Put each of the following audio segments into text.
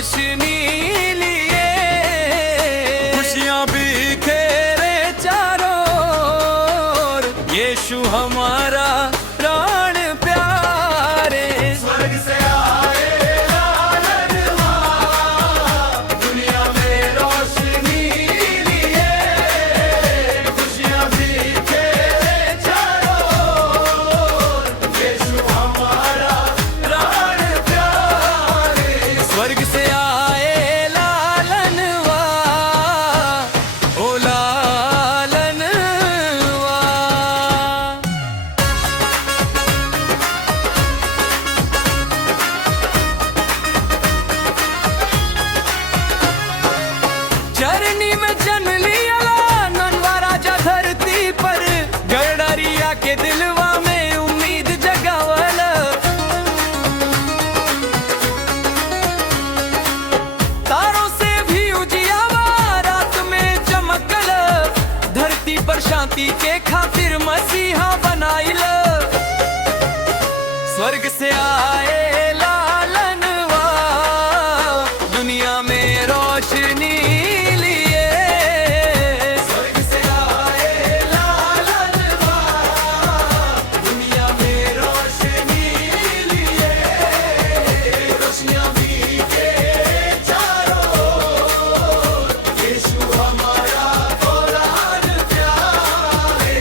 रोशनी लिए, खुशियां बिखेरे चारों ओर, यीशु हमारा प्राण प्यारे। स्वर्ग से आए लालनवा, दुनिया में रोशनी लिए, खुशियां बिखेरे चारों ओर, यीशु हमारा प्राण प्यारे। स्वर्ग से आए लालनवा, ओ लालनवा। चरनी में जन्म लिया ननवा राजा धरती पर, गरडरिया के दिलवा में उम्मीद जगावल। तारों से भी उजियावा रात में चमकल, धरती पर शांति के खातिर मसीहा बनाइल। स्वर्ग से आए लालनवा, दुनिया में रोशनी लिए। स्वर्ग से आए लालनवा, दुनिया में रोशनी लिए, रोशनियां बिखेरे चारों ओर, यीशु हमारा प्राण प्यारे।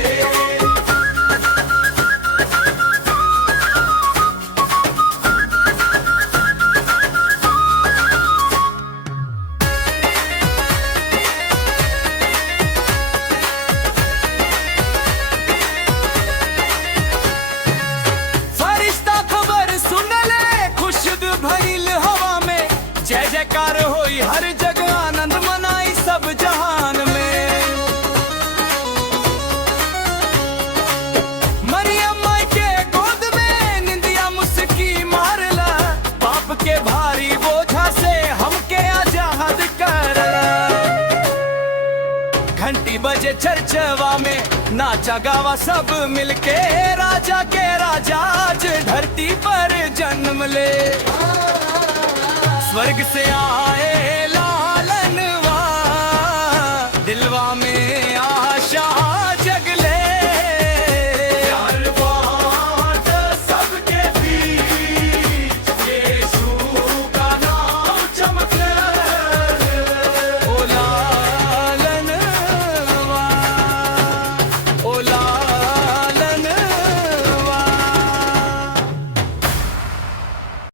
फरिश्ता खबर सुनले, खुशबू भरिल हवा में, जय जयकार होई हर जगह, आनंद मनाई सब जहान में। मरियम माई के गोद में निंदिया मुस्की मारला, पाप के भारी बोझा से हमके आजाद करला। घंटी बजे चर्चवा में, नाचा गावा सब मिलके, राजा के राजा आज धरती पर जन्म ले। स्वर्ग से आ